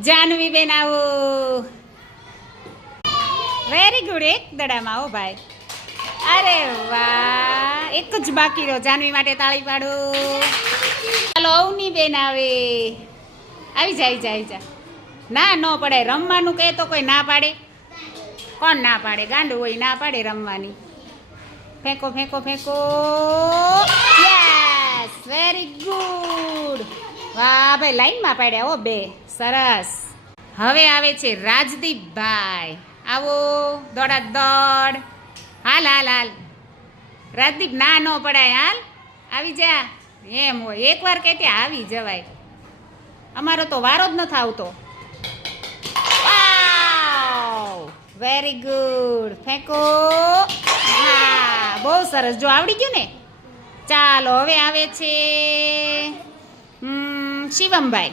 જાનવી બેન આવો. Very good, એક દડામાં હો ભાઈ. અરે વાહ, એક જ બાકી રહ્યો. જાનવી માટે તાળી પાડો. ચાલો અવની બેન આવે. આવી જા આવી જા આવી જા. ના ન પડાય રમવાનું કહે તો કોઈ ના પાડે? કોણ ના પાડે? ગાંડું હોય ના પાડે રમવાની. ફેંકો ફેંકો ફેંકો. Yes, very good. વાહ ભાઈ, લાઈનમાં પાડ્યા હો બે. સરસ. હવે આવે છે રાજદીપભાઈ. આવો, દોડા દોડ. હાલ હાલ હાલ. રાજદીપ ના ન પડાય, હાલ આવી જા. એમ હોય, એકવાર કે ત્યાં આવી જવાય. અમારો તો વારો જ નથી આવતો. Very good. ફેંકો. હા, બહુ સરસ. જો આવડી ગયું ને. ચાલો હવે આવે છે શિવમભાઈ.